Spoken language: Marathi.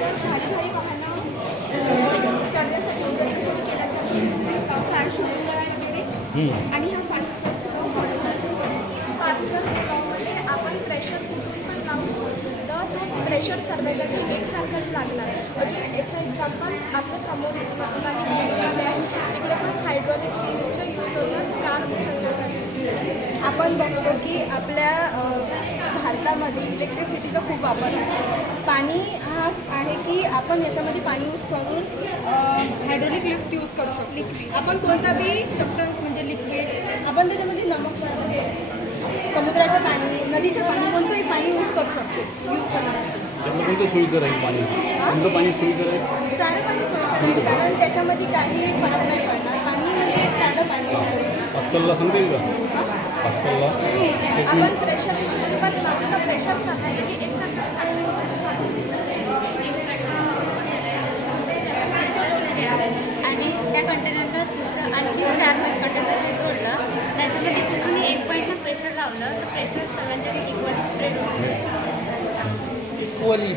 तर भारी भारी वाहनं चढण्यासाठी वगैरे सुरू केल्यासाठी दुसरी कार शोरूमला वगैरे आणि हा फास्टर्स लॉ फॉलो करतो. फास्टर्स लॉमध्ये आपण प्रेशर कुठून पण लावू तर तो प्रेशर सर्वांसाठी एकसारखाच लागणार. अजून याच्या एक्झाम्पल आपल्या समोर बिल्डिंगमध्ये आहे तिकडे पण हायड्रॉलिक लिफ्टचा यूज होतात कार उचलण्यासाठी. आपण बघतो की आपल्या भारतामध्ये इलेक्ट्रिसिटीचा खूप वापर आहे. पाणी हा आहे की आपण याच्यामध्ये पाणी यूज करून हायड्रॉलिक लिफ्ट यूज करू शकतो. आपण कोणता बी सबस्टन्स म्हणजे लिक्विड आपण त्याच्यामध्ये नमक म्हणजे समुद्राचं पाणी नदीचं पाणी कोणतंही पाणी यूज करू शकतो कोणतं सोयीचं राहील पाणी कोणतं पाणी सोयीचं राहील सारं पाणी सोयीचं राहील कारण त्याच्यामध्ये काही फरक नाही पडणार. पाणी म्हणजे साधं पाणी यूज करू शकतो. आजकालला सांगता येईल का आजकालला आपण प्रेशर पण लावलं प्रेशर करण्यासाठी आणि त्या कंटेनरला दुसरं आणखी 4-5 कंटेनर जोडलं त्याच्यामध्ये पूर्ण 1 पॉईंटला प्रेशर लावलं तर प्रेशर सगळ्यांसाठी इक्वली स्प्रेड होतं. इक्वली